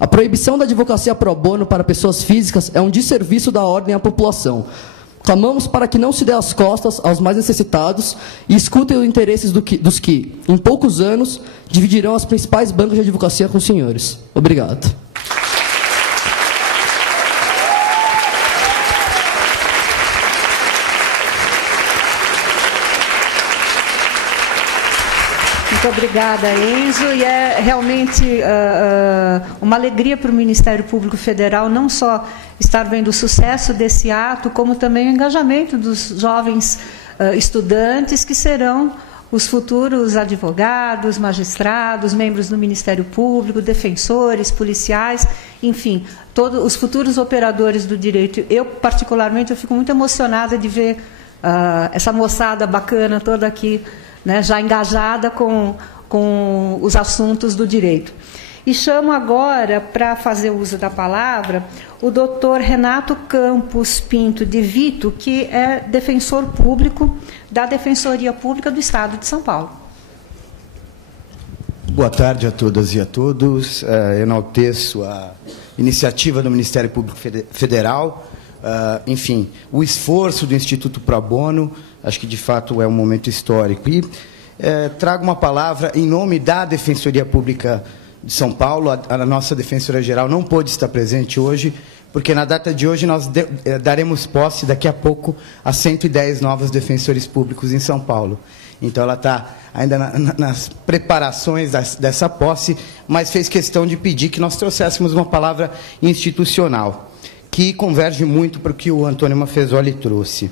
A proibição da advocacia pro bono para pessoas físicas é um desserviço da ordem à população. Clamamos para que não se dê as costas aos mais necessitados e escutem os interesses dos que, em poucos anos, dividirão as principais bancas de advocacia com os senhores. Obrigado. Muito obrigada, Enzo. E é realmente uma alegria para o Ministério Público Federal não só estar vendo o sucesso desse ato, como também o engajamento dos jovens estudantes que serão os futuros advogados, magistrados, membros do Ministério Público, defensores, policiais, enfim, todos os futuros operadores do direito. Eu, particularmente, eu fico muito emocionada de ver essa moçada bacana toda aqui, né, já engajada com os assuntos do direito. E chamo agora, para fazer uso da palavra, o doutor Renato Campos Pinto de Vito, que é defensor público da Defensoria Pública do Estado de São Paulo. Boa tarde a todas e a todos. Enalteço a iniciativa do Ministério Público Federal, enfim, o esforço do Instituto Pro Bono. Acho que, de fato, é um momento histórico. E trago uma palavra em nome da Defensoria Pública de São Paulo. A nossa Defensora-Geral não pôde estar presente hoje, porque na data de hoje nós daremos posse, daqui a pouco, a 110 novos defensores públicos em São Paulo. Então, ela está ainda nas preparações dessa posse, mas fez questão de pedir que nós trouxéssemos uma palavra institucional, que converge muito para o que o Antônio Maffezoli trouxe.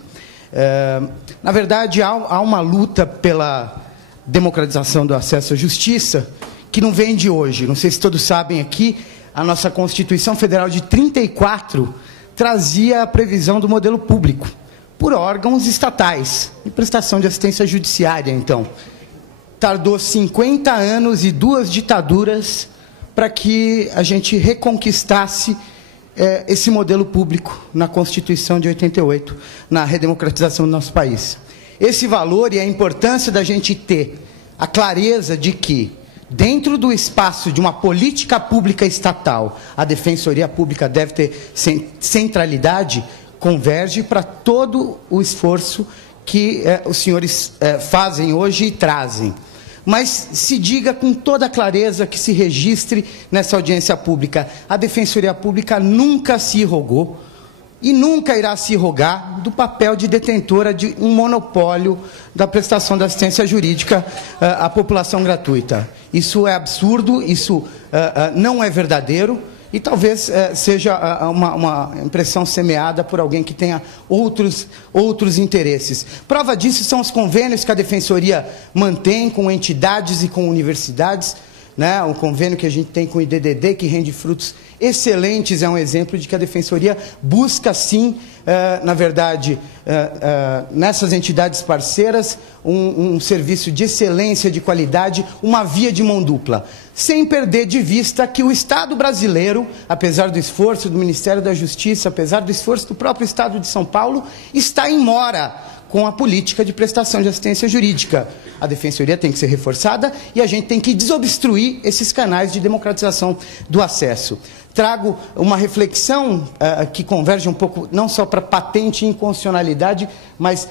Na verdade, há uma luta pela democratização do acesso à justiça que não vem de hoje. Não sei se todos sabem aqui, a nossa Constituição Federal de 34 trazia a previsão do modelo público por órgãos estatais de prestação de assistência judiciária. Então, tardou 50 anos e 2 ditaduras para que a gente reconquistasse esse modelo público na Constituição de 88, na redemocratização do nosso país. Esse valor e a importância da gente ter a clareza de que, dentro do espaço de uma política pública estatal, a Defensoria Pública deve ter centralidade, converge para todo o esforço que os senhores fazem hoje e trazem. Mas se diga com toda clareza, que se registre nessa audiência pública: a Defensoria Pública nunca se arrogou e nunca irá se arrogar do papel de detentora de um monopólio da prestação da assistência jurídica à população gratuita. Isso é absurdo, isso não é verdadeiro, e talvez seja uma impressão semeada por alguém que tenha outros interesses. Prova disso são os convênios que a Defensoria mantém com entidades e com universidades, né? O convênio que a gente tem com o IDDD, que rende frutos excelentes, é um exemplo de que a Defensoria busca, sim, na verdade, nessas entidades parceiras, um serviço de excelência, de qualidade, uma via de mão dupla, sem perder de vista que o Estado brasileiro, apesar do esforço do Ministério da Justiça, apesar do esforço do próprio Estado de São Paulo, está em mora com a política de prestação de assistência jurídica. A Defensoria tem que ser reforçada e a gente tem que desobstruir esses canais de democratização do acesso. Trago uma reflexão que converge um pouco, não só para patente e inconstitucionalidade, mas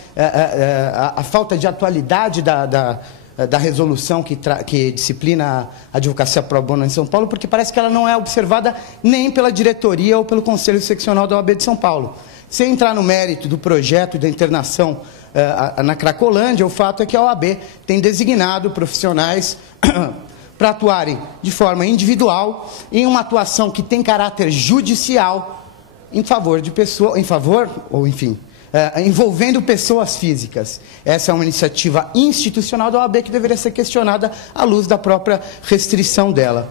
a falta de atualidade da resolução que disciplina a advocacia pro bono em São Paulo, porque parece que ela não é observada nem pela diretoria ou pelo Conselho Seccional da OAB de São Paulo. Sem entrar no mérito do projeto da internação na Cracolândia, o fato é que a OAB tem designado profissionais para atuarem de forma individual, em uma atuação que tem caráter judicial, em favor de pessoas, envolvendo pessoas físicas. Essa é uma iniciativa institucional da OAB que deveria ser questionada à luz da própria restrição dela.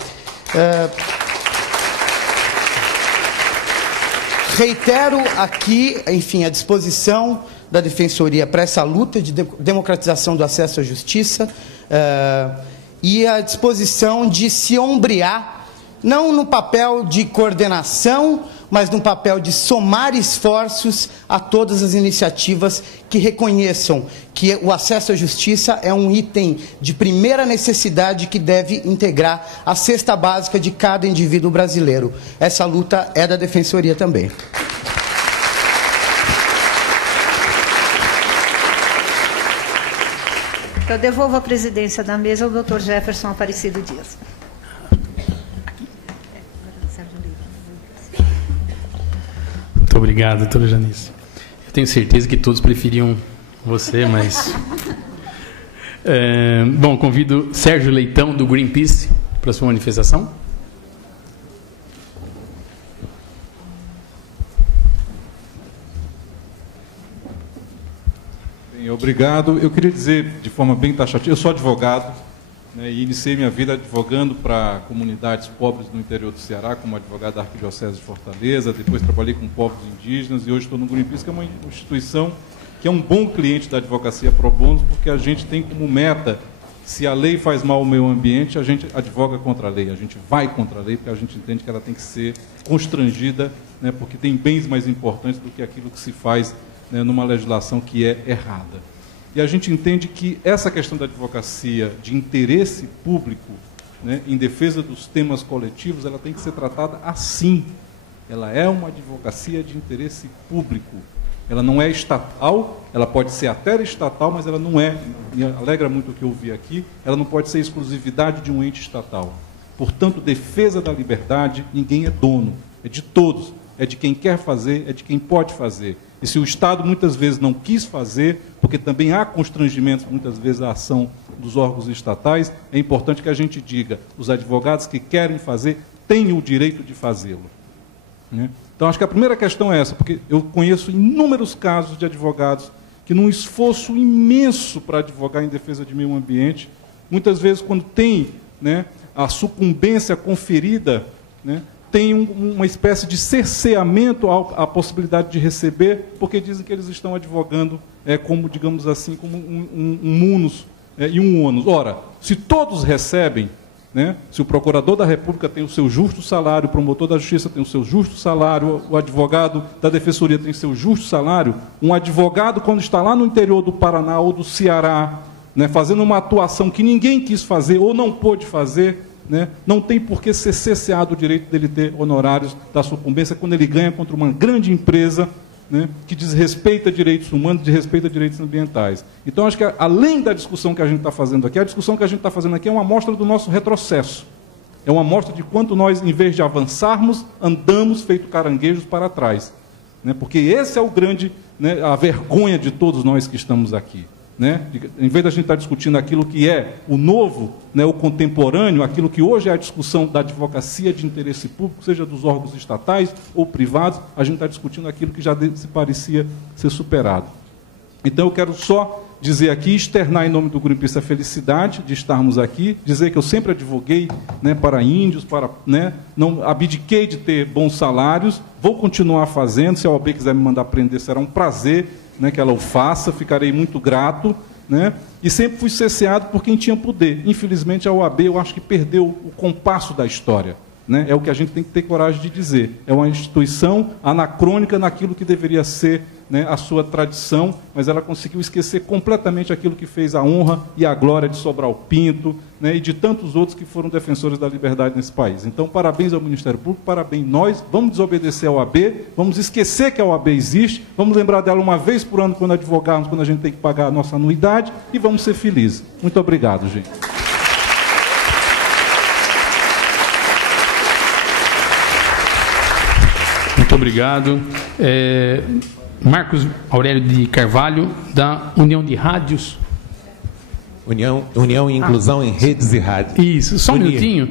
Reitero aqui, enfim, a disposição da Defensoria para essa luta de democratização do acesso à justiça e a disposição de se ombrear, não no papel de coordenação, mas num papel de somar esforços a todas as iniciativas que reconheçam que o acesso à justiça é um item de primeira necessidade que deve integrar a cesta básica de cada indivíduo brasileiro. Essa luta é da Defensoria também. Eu devolvo a presidência da mesa ao Dr. Jefferson Aparecido Dias. Muito obrigado, doutora Janice. Eu tenho certeza que todos preferiam você, mas... Bom, convido Sérgio Leitão, do Greenpeace, para a sua manifestação. Bem, obrigado. Eu queria dizer de forma bem taxativa, eu sou advogado, né, e iniciei minha vida advogando para comunidades pobres no interior do Ceará, como advogado da Arquidiocese de Fortaleza, depois trabalhei com povos indígenas e hoje estou no Greenpeace, que é uma instituição que é um bom cliente da advocacia pro bono, porque a gente tem como meta, se a lei faz mal ao meio ambiente, a gente advoga contra a lei, a gente vai contra a lei, porque a gente entende que ela tem que ser constrangida, né, porque tem bens mais importantes do que aquilo que se faz, né, numa legislação que é errada. E a gente entende que essa questão da advocacia de interesse público, né, em defesa dos temas coletivos, ela tem que ser tratada assim. Ela é uma advocacia de interesse público. Ela não é estatal, ela pode ser até estatal, mas ela não é, me alegra muito o que eu ouvi aqui, ela não pode ser exclusividade de um ente estatal. Portanto, defesa da liberdade, ninguém é dono, é de todos, é de quem quer fazer, é de quem pode fazer. E se o Estado muitas vezes não quis fazer, porque também há constrangimentos muitas vezes à ação dos órgãos estatais, é importante que a gente diga, os advogados que querem fazer têm o direito de fazê-lo, né? Então, acho que a primeira questão é essa, porque eu conheço inúmeros casos de advogados que, num esforço imenso para advogar em defesa de meio ambiente, muitas vezes, quando tem, né, a sucumbência conferida, né, tem uma espécie de cerceamento à possibilidade de receber, porque dizem que eles estão advogando como, digamos assim, como um munus e um ônus. Ora, se todos recebem, né, se o procurador da República tem o seu justo salário, o promotor da Justiça tem o seu justo salário, o advogado da Defensoria tem o seu justo salário, um advogado, quando está lá no interior do Paraná ou do Ceará, né, fazendo uma atuação que ninguém quis fazer ou não pôde fazer, né, não tem por que ser cesseado o direito dele ter honorários da sucumbência quando ele ganha contra uma grande empresa, né, que desrespeita direitos humanos, desrespeita direitos ambientais. Então, acho que, além da discussão que a gente está fazendo aqui, a discussão que a gente está fazendo aqui é uma amostra do nosso retrocesso. É uma amostra de quanto nós, em vez de avançarmos, andamos feito caranguejos para trás, né, porque esse é o grande, né, a vergonha de todos nós que estamos aqui. Né? Em vez da gente estar discutindo aquilo que é o novo, né, o contemporâneo, aquilo que hoje é a discussão da advocacia de interesse público, seja dos órgãos estatais ou privados, a gente está discutindo aquilo que já se parecia ser superado. Então, eu quero só dizer aqui, externar em nome do Greenpeace a felicidade de estarmos aqui, dizer que eu sempre advoguei, né, para índios, né, não abdiquei de ter bons salários, vou continuar fazendo, se a OAB quiser me mandar prender, será um prazer, né, que ela o faça, ficarei muito grato, né, e sempre fui cerceado por quem tinha poder. Infelizmente, a OAB, eu acho que perdeu o compasso da história, né, é o que a gente tem que ter coragem de dizer. É uma instituição anacrônica naquilo que deveria ser, né, a sua tradição, mas ela conseguiu esquecer completamente aquilo que fez a honra e a glória de Sobral Pinto, né, e de tantos outros que foram defensores da liberdade nesse país. Então, parabéns ao Ministério Público, parabéns nós, vamos desobedecer a OAB, vamos esquecer que a OAB existe, vamos lembrar dela uma vez por ano quando advogarmos, quando a gente tem que pagar a nossa anuidade, e vamos ser felizes. Muito obrigado, gente. Muito obrigado. Marcos Aurélio de Carvalho, da União de Rádios. União e Inclusão em Redes e Rádios. Isso, só um minutinho.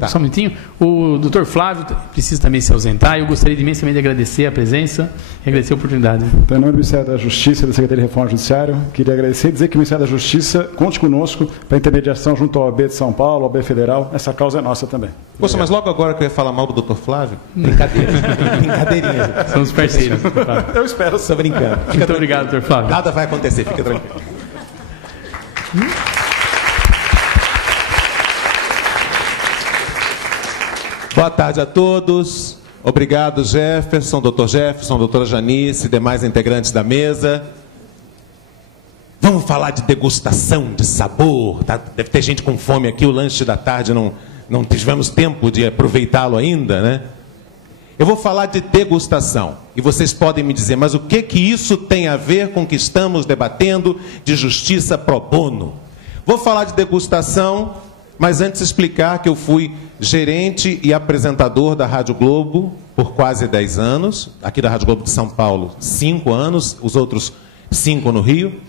Tá. Só um minutinho. O doutor Flávio precisa também se ausentar. Eu gostaria imensamente de agradecer a presença e agradecer a oportunidade. Então, em nome do Ministério da Justiça e da Secretaria de Reforma Judiciária, queria agradecer e dizer que o Ministério da Justiça conte conosco para intermediação junto ao OAB de São Paulo, ao OAB Federal. Essa causa é nossa também. Poxa, mas logo agora que eu ia falar mal do doutor Flávio? Brincadeira. Brincadeirinha. Somos parceiros. Eu espero. Estou brincando. Muito obrigado, doutor Flávio. Nada vai acontecer, fica tranquilo. Boa tarde a todos. Obrigado, Jefferson, doutora Janice, demais integrantes da mesa. Vamos falar de degustação, de sabor. Tá? Deve ter gente com fome aqui, o lanche da tarde não tivemos tempo de aproveitá-lo ainda, né? Eu vou falar de degustação. E vocês podem me dizer, mas o que isso tem a ver com o que estamos debatendo de justiça pro bono? Vou falar de degustação, mas antes explicar que eu fui gerente e apresentador da Rádio Globo por quase 10 anos. Aqui da Rádio Globo de São Paulo, 5 anos, os outros 5 no Rio.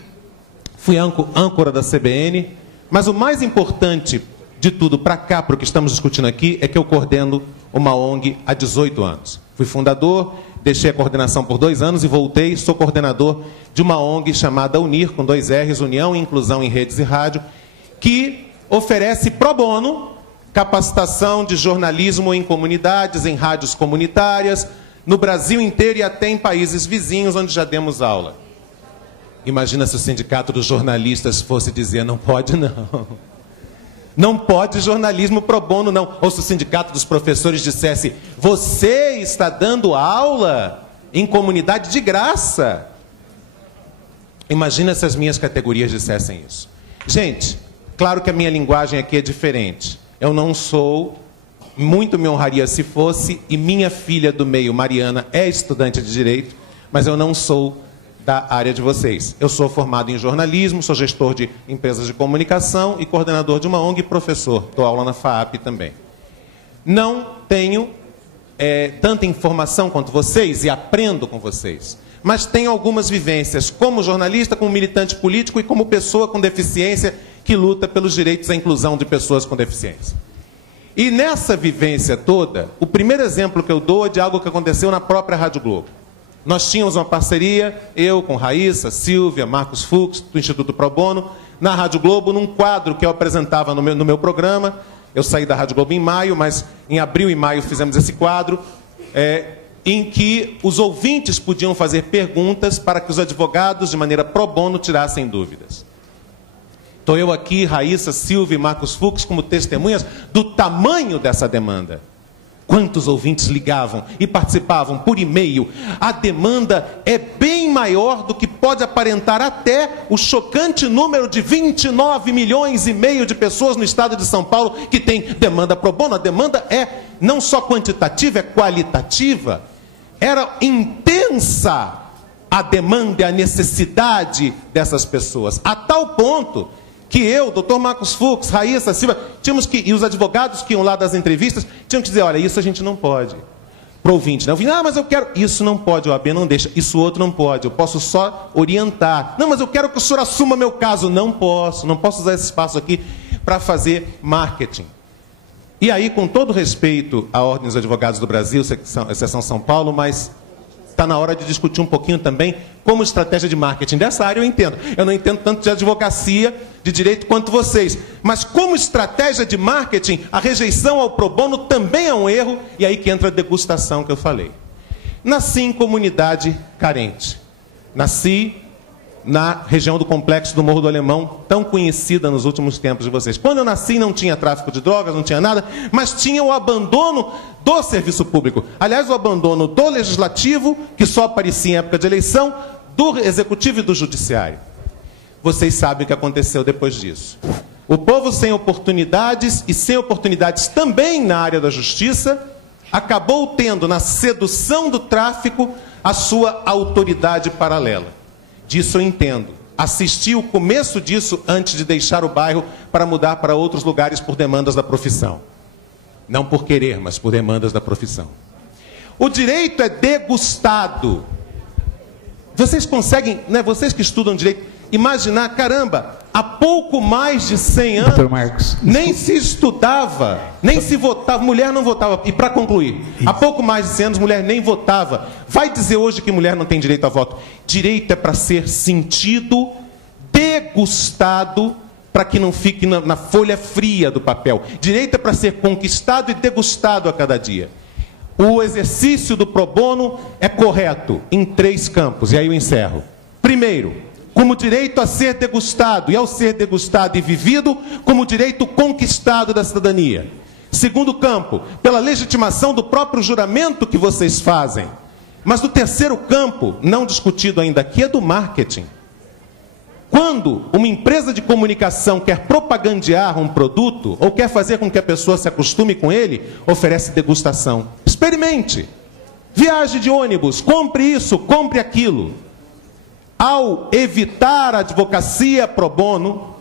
Fui âncora da CBN, mas o mais importante de tudo para cá, para o que estamos discutindo aqui, é que eu coordeno uma ONG há 18 anos. Fui fundador, deixei a coordenação por 2 anos e voltei, sou coordenador de uma ONG chamada UNIR, com 2 R's, União e Inclusão em Redes e Rádio, que oferece pro bono capacitação de jornalismo em comunidades, em rádios comunitárias, no Brasil inteiro e até em países vizinhos, onde já demos aula. Imagina se o sindicato dos jornalistas fosse dizer, não pode não. Não pode jornalismo pro bono não. Ou se o sindicato dos professores dissesse, você está dando aula em comunidade de graça. Imagina se as minhas categorias dissessem isso. Gente, claro que a minha linguagem aqui é diferente. Eu não sou, muito me honraria se fosse, e minha filha do meio, Mariana, é estudante de Direito, mas eu não sou da área de vocês. Eu sou formado em jornalismo, sou gestor de empresas de comunicação e coordenador de uma ONG e professor. Dou aula na FAAP também. Não tenho tanta informação quanto vocês e aprendo com vocês, mas tenho algumas vivências como jornalista, como militante político e como pessoa com deficiência que luta pelos direitos à inclusão de pessoas com deficiência. E nessa vivência toda, o primeiro exemplo que eu dou é de algo que aconteceu na própria Rádio Globo. Nós tínhamos uma parceria, eu com Raíssa, Silvia, Marcos Fux, do Instituto Pro Bono, na Rádio Globo, num quadro que eu apresentava no meu programa. Eu saí da Rádio Globo em maio, mas em abril e maio fizemos esse quadro, em que os ouvintes podiam fazer perguntas para que os advogados, de maneira pro bono, tirassem dúvidas. Estou eu aqui, Raíssa, Silvia e Marcos Fux, como testemunhas do tamanho dessa demanda. Quantos ouvintes ligavam e participavam por e-mail? A demanda é bem maior do que pode aparentar até o chocante número de 29 milhões e meio de pessoas no estado de São Paulo que tem demanda pro bono. A demanda é não só quantitativa, é qualitativa. Era intensa a demanda e a necessidade dessas pessoas, a tal ponto que eu, doutor Marcos Fux, Raíssa, Silva, e os advogados que iam lá das entrevistas, tinham que dizer, olha, isso a gente não pode. Para o ouvinte, né? Eu vim, mas eu quero, isso não pode, o AB não deixa, isso outro não pode, eu posso só orientar. Não, mas eu quero que o senhor assuma meu caso. Não posso usar esse espaço aqui para fazer marketing. E aí, com todo respeito à Ordem dos Advogados do Brasil, exceção São Paulo, mas está na hora de discutir um pouquinho também como estratégia de marketing. Dessa área eu entendo. Eu não entendo tanto de advocacia, de direito quanto vocês. Mas como estratégia de marketing, a rejeição ao pro bono também é um erro. E aí que entra a degustação que eu falei. Nasci em comunidade carente. Nasci na região do Complexo do Morro do Alemão, tão conhecida nos últimos tempos de vocês. Quando eu nasci não tinha tráfico de drogas, não tinha nada, mas tinha o abandono do serviço público. Aliás, o abandono do legislativo, que só aparecia em época de eleição, do executivo e do judiciário. Vocês sabem o que aconteceu depois disso. O povo sem oportunidades, e sem oportunidades também na área da justiça, acabou tendo na sedução do tráfico a sua autoridade paralela. Disso eu entendo. Assisti o começo disso antes de deixar o bairro para mudar para outros lugares por demandas da profissão. Não por querer, mas por demandas da profissão. O direito é degustado. Vocês conseguem, né, vocês que estudam direito, imaginar, caramba, há pouco mais de 100 anos, Dr. Marcos, nem se estudava, nem se votava, mulher não votava. E para concluir, há pouco mais de 100 anos, mulher nem votava. Vai dizer hoje que mulher não tem direito a voto. Direito é para ser sentido, degustado, para que não fique na folha fria do papel. Direito é para ser conquistado e degustado a cada dia. O exercício do pro bono é correto em 3 campos, e aí eu encerro. Primeiro, como direito a ser degustado, e ao ser degustado e vivido, como direito conquistado da cidadania. Segundo campo, pela legitimação do próprio juramento que vocês fazem. Mas o terceiro campo, não discutido ainda aqui, é do marketing. Quando uma empresa de comunicação quer propagandear um produto, ou quer fazer com que a pessoa se acostume com ele, oferece degustação. Experimente. Viaje de ônibus, compre isso, compre aquilo. Ao evitar a advocacia pro bono,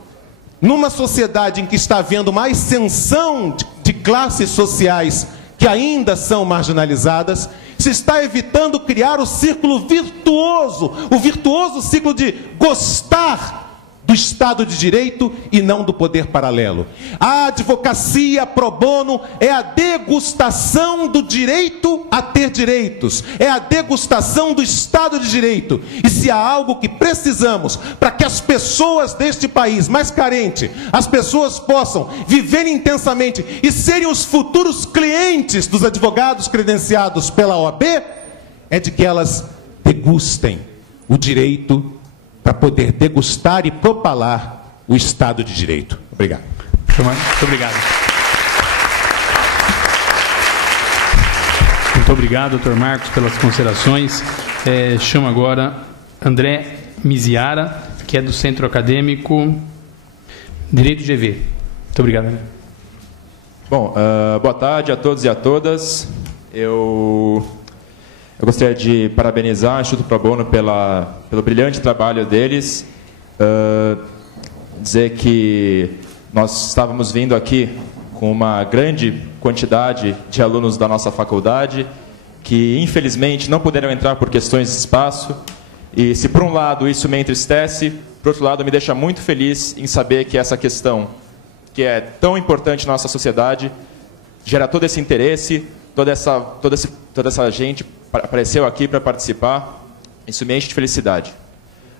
numa sociedade em que está havendo uma ascensão de classes sociais que ainda são marginalizadas, se está evitando criar o círculo virtuoso, o virtuoso ciclo de gostar do Estado de Direito e não do poder paralelo. A advocacia pro bono é a degustação do direito a ter direitos, é a degustação do Estado de Direito. E se há algo que precisamos para que as pessoas deste país mais carente, as pessoas possam viver intensamente e serem os futuros clientes dos advogados credenciados pela OAB, é de que elas degustem o direito para poder degustar e propalar o Estado de Direito. Obrigado. Muito obrigado. Muito obrigado, doutor Marcos, pelas considerações. Chamo agora André Miziara, que é do Centro Acadêmico Direito GV. Muito obrigado, André. Bom, boa tarde a todos e a todas. Eu gostaria de parabenizar o Instituto Pro Bono pelo brilhante trabalho deles. Dizer que nós estávamos vindo aqui com uma grande quantidade de alunos da nossa faculdade que, infelizmente, não puderam entrar por questões de espaço. E se, por um lado, isso me entristece, por outro lado, me deixa muito feliz em saber que essa questão, que é tão importante na nossa sociedade, gera todo esse interesse, toda essa gente apareceu aqui para participar. Isso me enche de felicidade.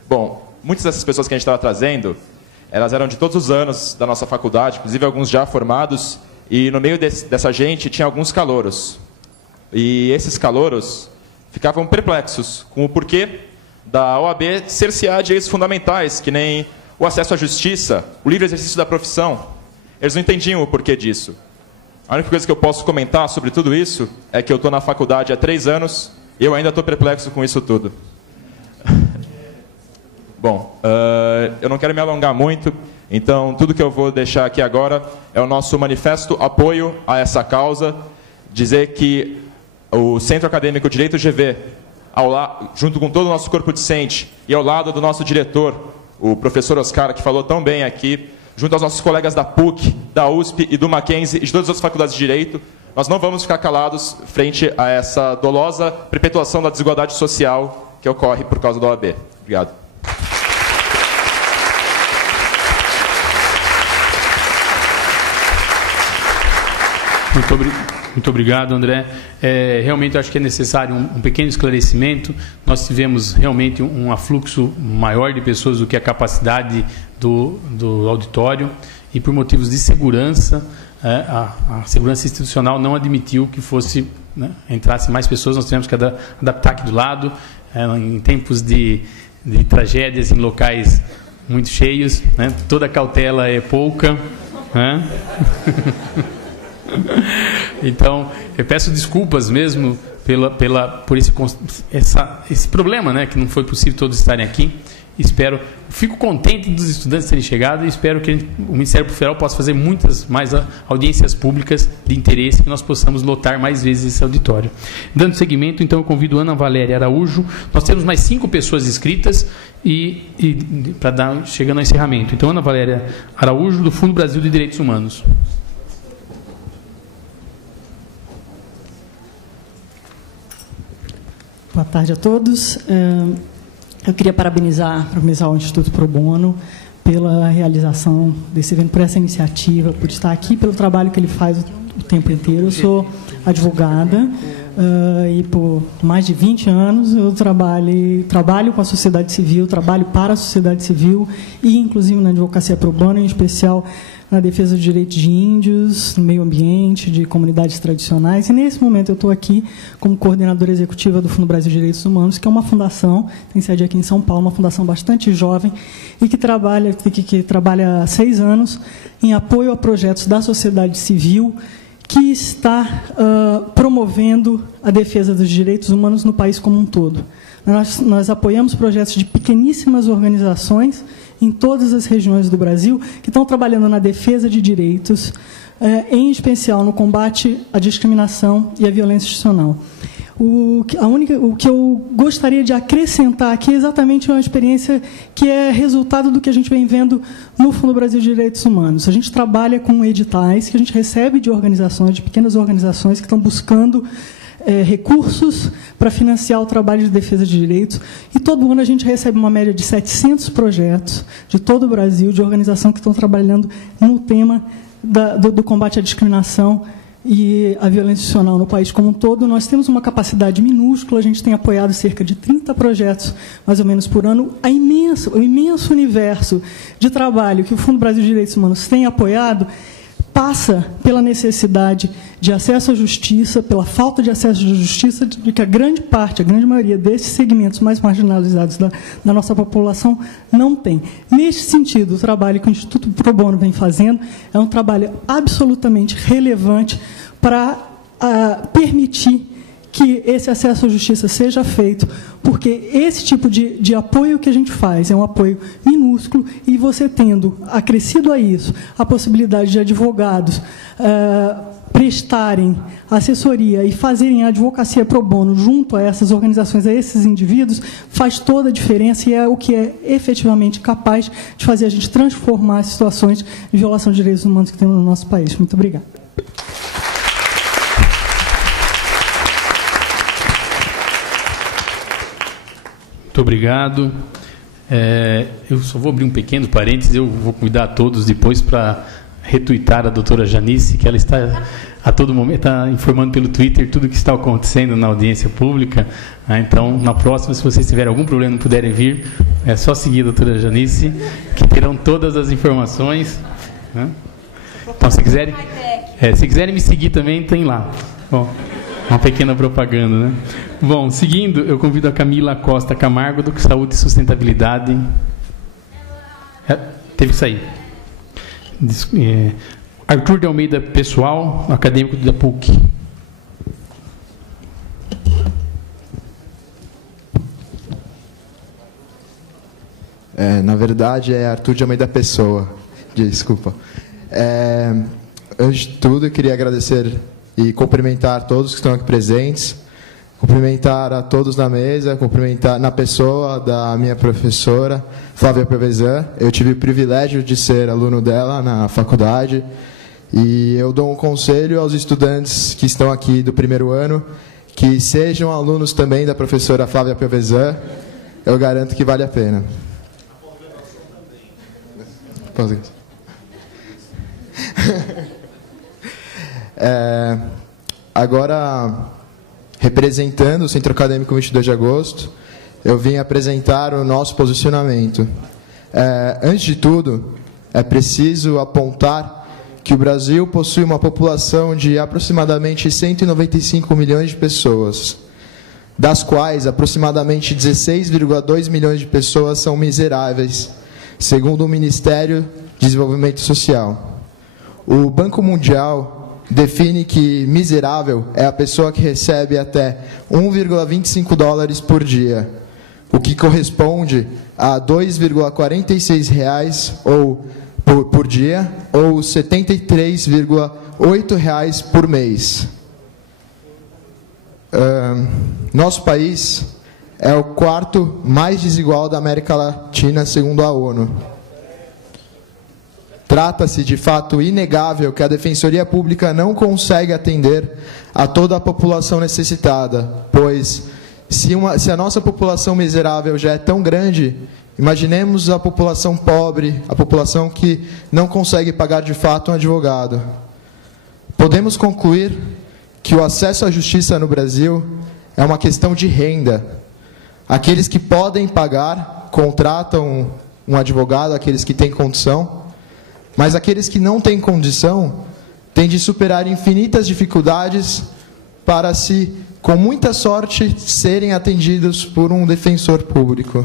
Bom, muitas dessas pessoas que a gente estava trazendo, elas eram de todos os anos da nossa faculdade, inclusive alguns já formados, e no meio dessa gente tinha alguns calouros. E esses calouros ficavam perplexos com o porquê da OAB cercear direitos fundamentais, que nem o acesso à justiça, o livre exercício da profissão. Eles não entendiam o porquê disso. A única coisa que eu posso comentar sobre tudo isso é que eu estou na faculdade há 3 anos e eu ainda estou perplexo com isso tudo. Bom, eu não quero me alongar muito, então tudo que eu vou deixar aqui agora é o nosso manifesto apoio a essa causa, dizer que o Centro Acadêmico Direito GV, junto com todo o nosso corpo discente e ao lado do nosso diretor, o professor Oscar, que falou tão bem aqui, junto aos nossos colegas da PUC, da USP e do Mackenzie e de todas as outras faculdades de Direito, nós não vamos ficar calados frente a essa dolosa perpetuação da desigualdade social que ocorre por causa da OAB. Obrigado. Muito obrigado, André. Realmente eu acho que é necessário um pequeno esclarecimento. Nós tivemos realmente um afluxo maior de pessoas do que a capacidade do auditório e por motivos de segurança, a segurança institucional não admitiu que entrasse mais pessoas. Nós tivemos que adaptar aqui do lado, em tempos de tragédias, em locais muito cheios, né? Toda cautela é pouca, né? Então, eu peço desculpas mesmo por esse problema, né, que não foi possível todos estarem aqui. Fico contente dos estudantes terem chegado e espero que o Ministério Público Federal possa fazer muitas mais audiências públicas de interesse, que nós possamos lotar mais vezes esse auditório. Dando seguimento, então, eu convido Ana Valéria Araújo. Nós temos mais 5 pessoas inscritas chegando ao encerramento. Então, Ana Valéria Araújo, do Fundo Brasil de Direitos Humanos. Boa tarde a todos. Eu queria parabenizar o Instituto Pro Bono pela realização desse evento, por essa iniciativa, por estar aqui, pelo trabalho que ele faz o tempo inteiro. Eu sou advogada e por mais de 20 anos eu trabalho com a sociedade civil, trabalho para a sociedade civil e, inclusive, na advocacia pro bono, em especial na defesa dos direitos de índios, no meio ambiente, de comunidades tradicionais. E, nesse momento, eu estou aqui como coordenadora executiva do Fundo Brasil de Direitos Humanos, que é uma fundação, tem sede aqui em São Paulo, uma fundação bastante jovem e que trabalha há 6 anos em apoio a projetos da sociedade civil que está promovendo a defesa dos direitos humanos no país como um todo. Nós apoiamos projetos de pequeníssimas organizações em todas as regiões do Brasil que estão trabalhando na defesa de direitos, em especial no combate à discriminação e à violência institucional. O que eu gostaria de acrescentar aqui é exatamente uma experiência que é resultado do que a gente vem vendo no Fundo Brasil de Direitos Humanos. A gente trabalha com editais que a gente recebe de organizações, de pequenas organizações que estão buscando recursos para financiar o trabalho de defesa de direitos. E todo ano a gente recebe uma média de 700 projetos de todo o Brasil, de organização que estão trabalhando no tema do combate à discriminação e a violência institucional no país como um todo. Nós temos uma capacidade minúscula, a gente tem apoiado cerca de 30 projetos, mais ou menos, por ano. O imenso universo de trabalho que o Fundo Brasil de Direitos Humanos tem apoiado passa pela necessidade de acesso à justiça, pela falta de acesso à justiça, de que a grande maioria desses segmentos mais marginalizados da nossa população não tem. Neste sentido, o trabalho que o Instituto Pro Bono vem fazendo é um trabalho absolutamente relevante para permitir que esse acesso à justiça seja feito, porque esse tipo de apoio que a gente faz é um apoio minúsculo, e você tendo acrescido a isso a possibilidade de advogados prestarem assessoria e fazerem a advocacia pro bono junto a essas organizações, a esses indivíduos, faz toda a diferença e é o que é efetivamente capaz de fazer a gente transformar as situações de violação de direitos humanos que temos no nosso país. Muito obrigada. Muito obrigado. Eu só vou abrir um pequeno parênteses, eu vou convidar a todos depois para retuitar a doutora Janice, que ela está a todo momento informando pelo Twitter tudo o que está acontecendo na audiência pública. Então, na próxima, se vocês tiverem algum problema e não puderem vir, é só seguir a doutora Janice, que terão todas as informações. Então, se quiserem me seguir também, tem lá. Bom, uma pequena propaganda, né? Bom, seguindo, eu convido a Camila Costa Camargo, do Saúde e Sustentabilidade. Teve que sair. Arthur de Almeida Pessoal, acadêmico da PUC. Na verdade, é Arthur de Almeida Pessoa. Desculpa. Antes de tudo, eu queria agradecer e cumprimentar todos que estão aqui presentes, cumprimentar a todos na mesa, cumprimentar na pessoa da minha professora, Flávia Piovesan. Eu tive o privilégio de ser aluno dela na faculdade, e eu dou um conselho aos estudantes que estão aqui do primeiro ano, que sejam alunos também da professora Flávia Piovesan. Eu garanto que vale a pena. Agora, representando o Centro Acadêmico 22 de Agosto, eu vim apresentar o nosso posicionamento. Antes de tudo, é preciso apontar que o Brasil possui uma população de aproximadamente 195 milhões de pessoas, das quais aproximadamente 16,2 milhões de pessoas são miseráveis, segundo o Ministério de Desenvolvimento Social. O Banco Mundial define que miserável é a pessoa que recebe até 1,25 dólares por dia, o que corresponde a 2,46 reais por dia, ou 73,8 reais por mês. Nosso país é o quarto mais desigual da América Latina, segundo a ONU. Trata-se de fato inegável que a Defensoria Pública não consegue atender a toda a população necessitada, pois se a nossa população miserável já é tão grande, imaginemos a população pobre, a população que não consegue pagar de fato um advogado. Podemos concluir que o acesso à justiça no Brasil é uma questão de renda. Aqueles que podem pagar contratam um advogado, aqueles que têm condição, mas aqueles que não têm condição têm de superar infinitas dificuldades para com muita sorte, serem atendidos por um defensor público.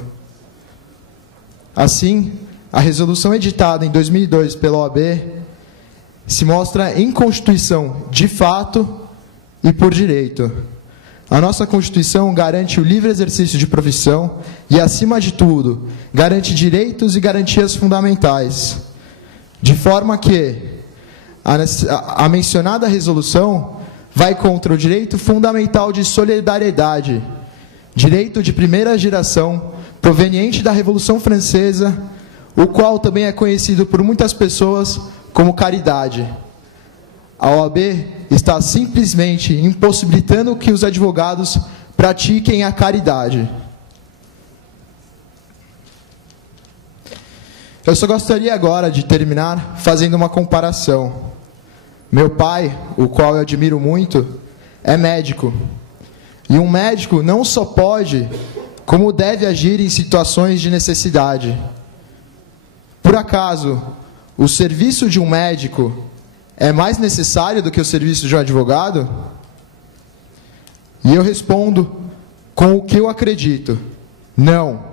Assim, a resolução editada em 2002 pela OAB se mostra inconstituição de fato e por direito. A nossa Constituição garante o livre exercício de profissão e, acima de tudo, garante direitos e garantias fundamentais, de forma que a mencionada resolução vai contra o direito fundamental de solidariedade, direito de primeira geração, proveniente da Revolução Francesa, o qual também é conhecido por muitas pessoas como caridade. A OAB está simplesmente impossibilitando que os advogados pratiquem a caridade. Eu só gostaria agora de terminar fazendo uma comparação. Meu pai, o qual eu admiro muito, é médico. E um médico não só pode, como deve agir em situações de necessidade. Por acaso, o serviço de um médico é mais necessário do que o serviço de um advogado? E eu respondo com o que eu acredito. Não.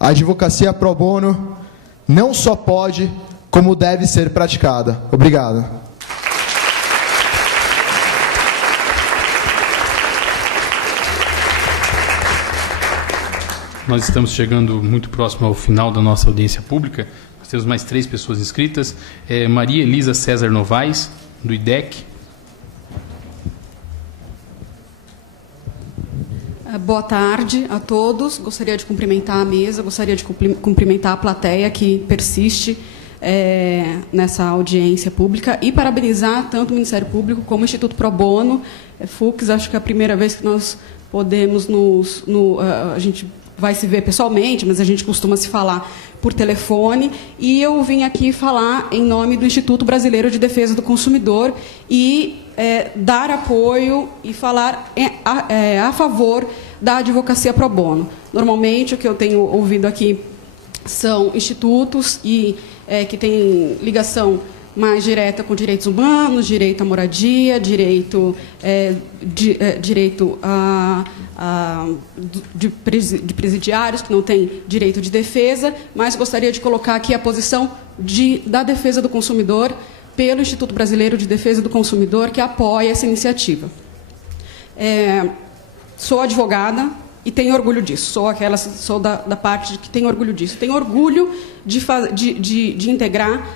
A advocacia pro bono não só pode, como deve ser praticada. Obrigado. Nós estamos chegando muito próximo ao final da nossa audiência pública. Nós temos mais 3 pessoas inscritas. Maria Elisa César Novaes, do IDEC. Boa tarde a todos. Gostaria de cumprimentar a mesa, gostaria de cumprimentar a plateia que persiste nessa audiência pública e parabenizar tanto o Ministério Público como o Instituto Pro Bono. Fux, acho que é a primeira vez que nós podemos a gente vai se ver pessoalmente, mas a gente costuma se falar por telefone, e eu vim aqui falar em nome do Instituto Brasileiro de Defesa do Consumidor e dar apoio e falar a favor da advocacia pro bono. Normalmente, o que eu tenho ouvido aqui são institutos que têm ligação mais direta com direitos humanos, direito à moradia, direito de presidiários que não têm direito de defesa, mas gostaria de colocar aqui a posição da defesa do consumidor pelo Instituto Brasileiro de Defesa do Consumidor, que apoia essa iniciativa. Sou advogada e tenho orgulho disso. Sou da parte que tem orgulho disso. Tenho orgulho de integrar,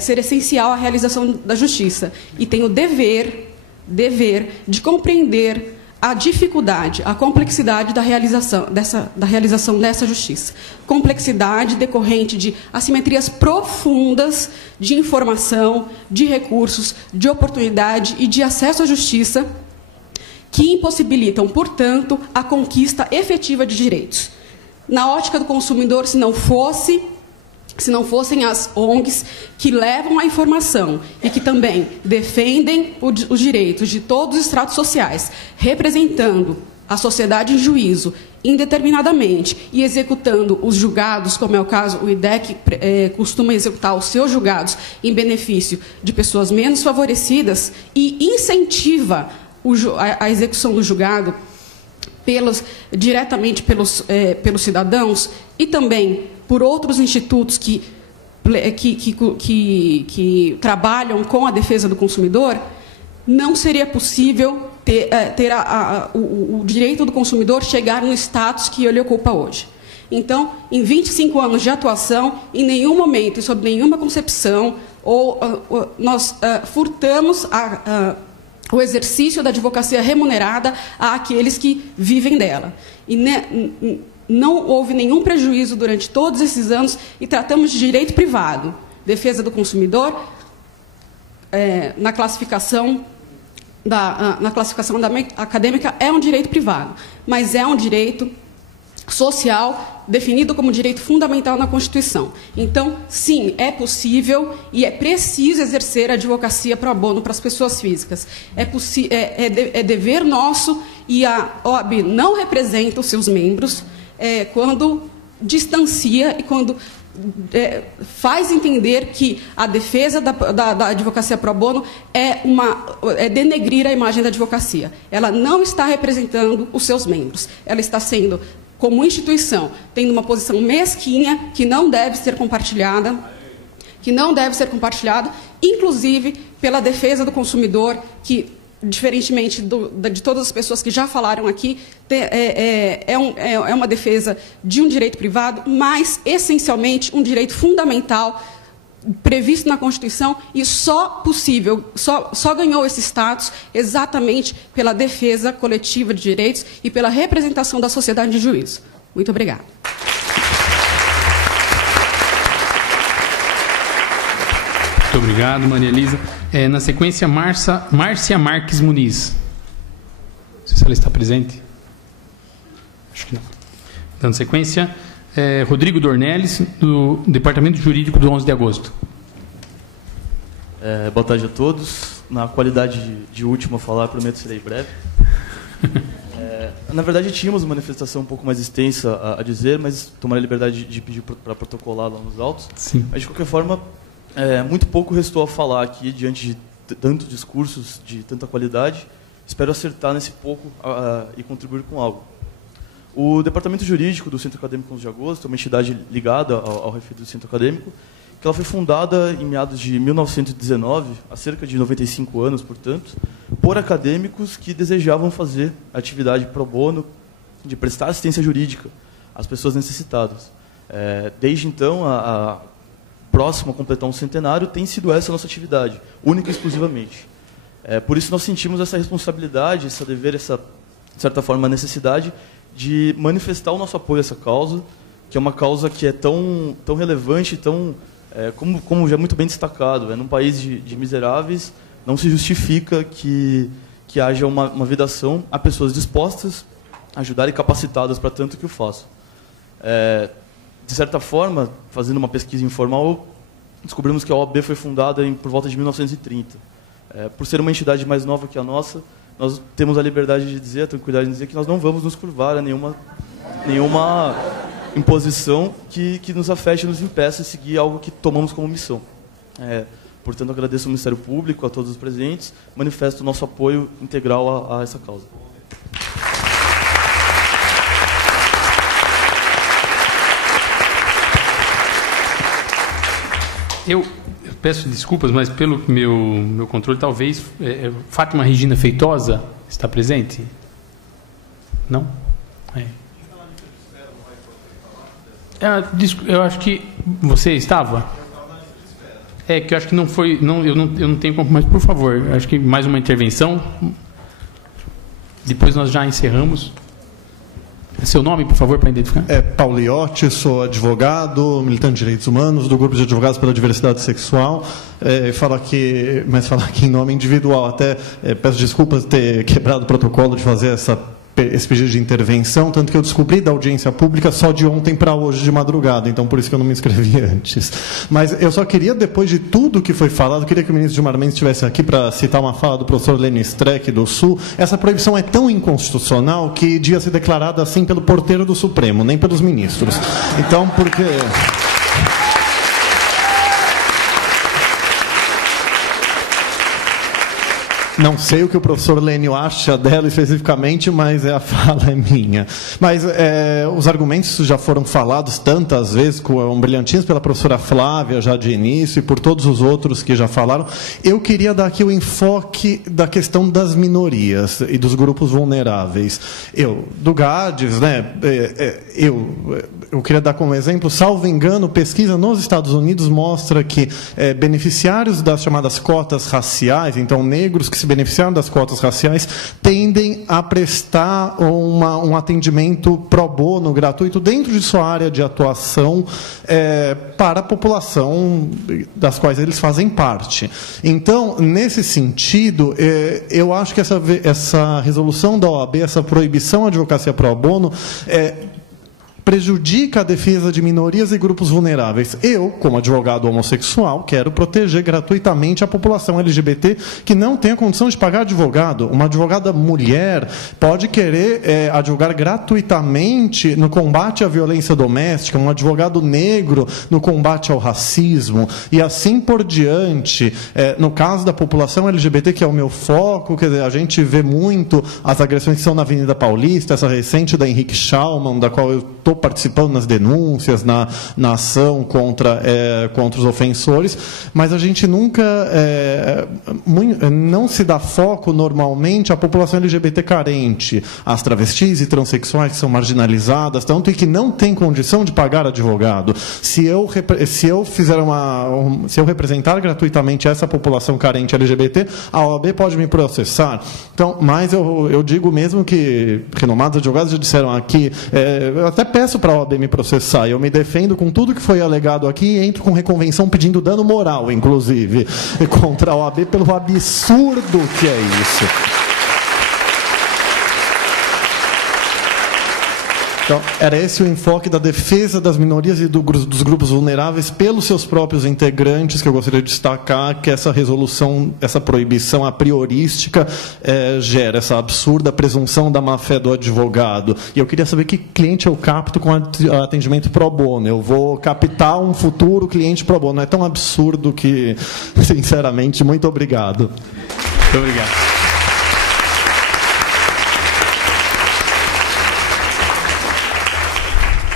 ser essencial à realização da justiça. E tenho dever de compreender a dificuldade, a complexidade da realização dessa justiça. Complexidade decorrente de assimetrias profundas de informação, de recursos, de oportunidade e de acesso à justiça, que impossibilitam, portanto, a conquista efetiva de direitos. Na ótica do consumidor, se não fossem as ONGs que levam a informação e que também defendem os direitos de todos os estratos sociais, representando a sociedade em juízo indeterminadamente e executando os julgados, como é o caso, o IDEC costuma executar os seus julgados em benefício de pessoas menos favorecidas e incentiva a execução do julgado diretamente pelos cidadãos e também por outros institutos que trabalham com a defesa do consumidor, não seria possível ter o direito do consumidor chegar no status que ele ocupa hoje. Então, em 25 anos de atuação, em nenhum momento e sob nenhuma concepção, nós furtamos o exercício da advocacia remunerada àqueles que vivem dela. E não houve nenhum prejuízo durante todos esses anos e tratamos de direito privado. Defesa do consumidor, na classificação acadêmica, é um direito privado, mas é um direito social definido como direito fundamental na Constituição. Então, sim, é possível e é preciso exercer a advocacia pro bono para as pessoas físicas. É dever nosso, e a OAB não representa os seus membros quando distancia e quando faz entender que a defesa da advocacia pro bono é denegrir a imagem da advocacia. Ela não está representando os seus membros. Ela está sendo, como instituição, tendo uma posição mesquinha que não deve ser compartilhada, inclusive pela defesa do consumidor, que, diferentemente de todas as pessoas que já falaram aqui, é uma defesa de um direito privado, mas, essencialmente, um direito fundamental previsto na Constituição e só ganhou esse status exatamente pela defesa coletiva de direitos e pela representação da sociedade de juízo. Muito obrigada. Muito obrigado, Maria Elisa. Na sequência, Márcia Marques Muniz. Não sei se ela está presente. Acho que não. Dando sequência, Rodrigo Dornelles, do Departamento Jurídico do 11 de agosto. Boa tarde a todos. Na qualidade de último a falar, prometo serei breve. Na verdade, tínhamos uma manifestação um pouco mais extensa a dizer, mas tomarei a liberdade de pedir para protocolar lá nos autos. Sim. Mas, de qualquer forma, muito pouco restou a falar aqui, diante de tantos discursos de tanta qualidade. Espero acertar nesse pouco e contribuir com algo. O Departamento Jurídico do Centro Acadêmico 11 de Agosto é uma entidade ligada ao referido Centro Acadêmico, que ela foi fundada em meados de 1919, há cerca de 95 anos, portanto, por acadêmicos que desejavam fazer atividade pro bono de prestar assistência jurídica às pessoas necessitadas. Desde então, próximo a completar um centenário, tem sido essa a nossa atividade, única e exclusivamente. Por isso nós sentimos essa responsabilidade, esse dever, essa, de certa forma, a necessidade de manifestar o nosso apoio a essa causa, que é uma causa que é tão relevante, como já é muito bem destacado, num país de miseráveis, não se justifica que haja uma vedação a pessoas dispostas a ajudar e capacitadas para tanto que o façam. De certa forma, fazendo uma pesquisa informal, descobrimos que a OAB foi fundada por volta de 1930. Por ser uma entidade mais nova que a nossa, nós temos a liberdade de dizer, a tranquilidade de dizer que nós não vamos nos curvar a nenhuma imposição que nos afete e nos impeça de seguir algo que tomamos como missão. Portanto, agradeço ao Ministério Público, a todos os presentes, manifesto o nosso apoio integral a essa causa. Eu peço desculpas, mas pelo meu controle, talvez Fátima Regina Feitosa está presente? Não? Eu acho que você estava? Que eu acho que não foi. Eu não tenho como, mas por favor, acho que mais uma intervenção. Depois nós já encerramos. Seu nome, por favor, para identificar. Paulo Iotti, sou advogado, militante de direitos humanos do Grupo de Advogados pela Diversidade Sexual. Falo aqui em nome individual. Até peço desculpas de ter quebrado o protocolo de fazer esse pedido de intervenção, tanto que eu descobri da audiência pública só de ontem para hoje de madrugada, então por isso que eu não me inscrevi antes. Mas eu só queria, depois de tudo que foi falado, queria que o ministro Gilmar Mendes estivesse aqui para citar uma fala do professor Lênio Streck, do Sul. Essa proibição é tão inconstitucional que devia ser declarada assim pelo porteiro do Supremo, nem pelos ministros. Então, porque... Não sei o que o professor Lênio acha dela especificamente, mas a fala é minha. Mas os argumentos já foram falados tantas vezes, com brilhantinhos pela professora Flávia, já de início, e por todos os outros que já falaram. Eu queria dar aqui o enfoque da questão das minorias e dos grupos vulneráveis. Do GADES, eu queria dar como exemplo, salvo engano, pesquisa nos Estados Unidos mostra que beneficiários das chamadas cotas raciais, então negros que se beneficiaram das cotas raciais, tendem a prestar um atendimento pro bono, gratuito, dentro de sua área de atuação para a população das quais eles fazem parte. Então, nesse sentido, eu acho que essa resolução da OAB, essa proibição à advocacia pro bono, prejudica a defesa de minorias e grupos vulneráveis. Eu, como advogado homossexual, quero proteger gratuitamente a população LGBT que não tem a condição de pagar advogado. Uma advogada mulher pode querer advogar gratuitamente no combate à violência doméstica, um advogado negro no combate ao racismo, e assim por diante. No caso da população LGBT, que é o meu foco, quer dizer, a gente vê muito as agressões que são na Avenida Paulista, essa recente da Henrique Schaumann, da qual eu estou participando nas denúncias, na ação contra os ofensores, mas a gente nunca não se dá foco normalmente à população LGBT carente, às travestis e transexuais que são marginalizadas, tanto e que não têm condição de pagar advogado. Se eu representar gratuitamente essa população carente LGBT, a OAB pode me processar. Então, mas eu digo mesmo que renomados advogados já disseram aqui, eu até peço para a OAB me processar, eu me defendo com tudo que foi alegado aqui e entro com reconvenção pedindo dano moral, inclusive, contra a OAB pelo absurdo que é isso. Então, era esse o enfoque da defesa das minorias e dos grupos vulneráveis pelos seus próprios integrantes, que eu gostaria de destacar, que essa resolução, essa proibição a priorística gera essa absurda presunção da má-fé do advogado. E eu queria saber que cliente eu capto com atendimento pro bono. Eu vou captar um futuro cliente pro bono. É tão absurdo que, sinceramente, muito obrigado. Muito obrigado.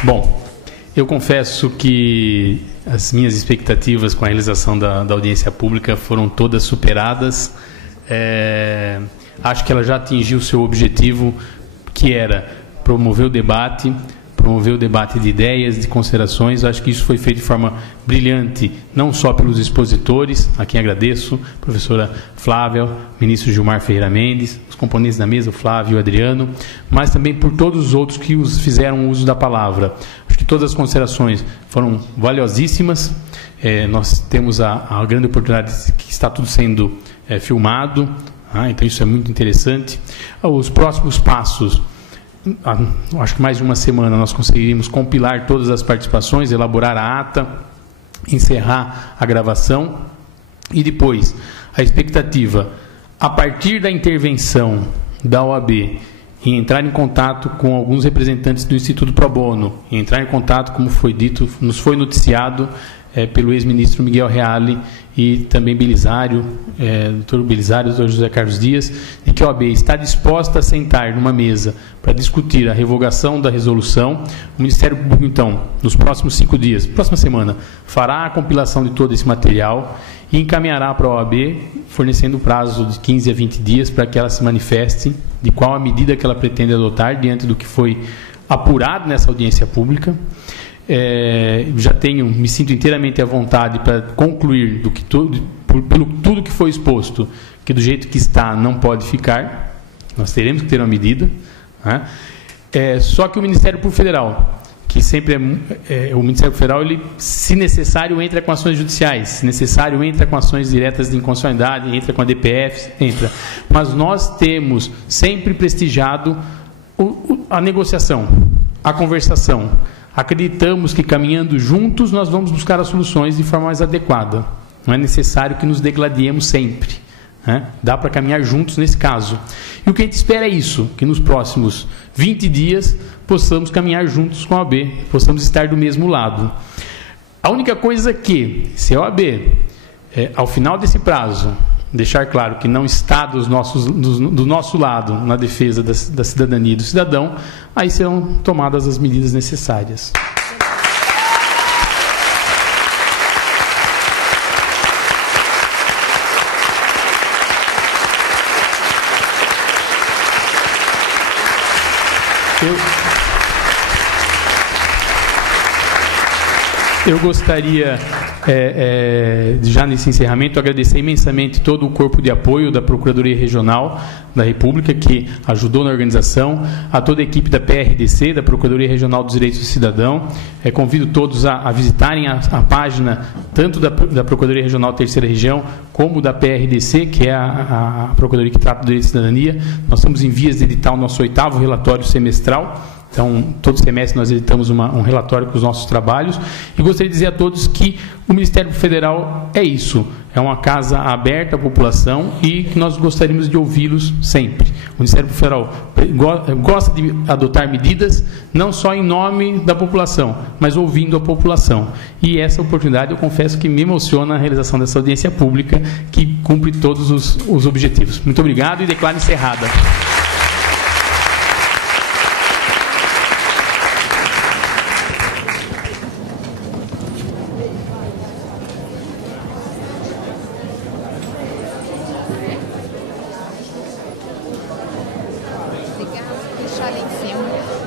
Bom, eu confesso que as minhas expectativas com a realização da audiência pública foram todas superadas. Acho que ela já atingiu o seu objetivo, que era promover o debate de ideias, de considerações. Acho que isso foi feito de forma brilhante, não só pelos expositores, a quem agradeço, professora Flávia, ministro Gilmar Ferreira Mendes, os componentes da mesa, o Flávio e o Adriano, mas também por todos os outros que fizeram uso da palavra. Acho que todas as considerações foram valiosíssimas. Nós temos a grande oportunidade de que está tudo sendo filmado, então isso é muito interessante. Os próximos passos, acho que mais de uma semana nós conseguiríamos compilar todas as participações, elaborar a ata, encerrar a gravação e depois a expectativa, a partir da intervenção da OAB, em entrar em contato com alguns representantes do Instituto Pro Bono, em entrar em contato, como foi dito, nos foi noticiado pelo ex-ministro Miguel Reale e também Belisário, doutor Belisário, doutor José Carlos Dias, de que a OAB está disposta a sentar numa mesa para discutir a revogação da resolução. O Ministério Público, então, nos próximos 5 dias, próxima semana, fará a compilação de todo esse material e encaminhará para a OAB, fornecendo prazo de 15 a 20 dias para que ela se manifeste de qual a medida que ela pretende adotar diante do que foi apurado nessa audiência pública. Me sinto inteiramente à vontade para concluir pelo tudo que foi exposto, que do jeito que está não pode ficar. Nós teremos que ter uma medida, né? Só que o Ministério Público Federal, que sempre o Ministério Federal, ele, se necessário, entra com ações judiciais, se necessário, entra com ações diretas de inconstitucionalidade, entra com a DPF, entra. Mas nós temos sempre prestigiado a negociação, a conversação. Acreditamos que, caminhando juntos, nós vamos buscar as soluções de forma mais adequada. Não é necessário que nos degladiemos sempre, né? Dá para caminhar juntos nesse caso. E o que a gente espera é isso, que nos próximos 20 dias possamos caminhar juntos com a OAB, possamos estar do mesmo lado. A única coisa que, se a OAB, ao final desse prazo, deixar claro que não está do nosso lado na defesa da cidadania e do cidadão, aí serão tomadas as medidas necessárias. Eu gostaria, já nesse encerramento, agradecer imensamente todo o corpo de apoio da Procuradoria Regional da República, que ajudou na organização, a toda a equipe da PRDC, da Procuradoria Regional dos Direitos do Cidadão. Convido todos a visitarem a página, tanto da Procuradoria Regional Terceira Região, como da PRDC, que é a Procuradoria que trata do direito de cidadania. Nós estamos em vias de editar o nosso 8º relatório semestral. Então, todo semestre nós editamos um relatório com os nossos trabalhos. E gostaria de dizer a todos que o Ministério Federal é isso, é uma casa aberta à população e que nós gostaríamos de ouvi-los sempre. O Ministério Federal gosta de adotar medidas não só em nome da população, mas ouvindo a população. E essa oportunidade, eu confesso que me emociona a realização dessa audiência pública, que cumpre todos os objetivos. Muito obrigado e declaro encerrada. ali em cima.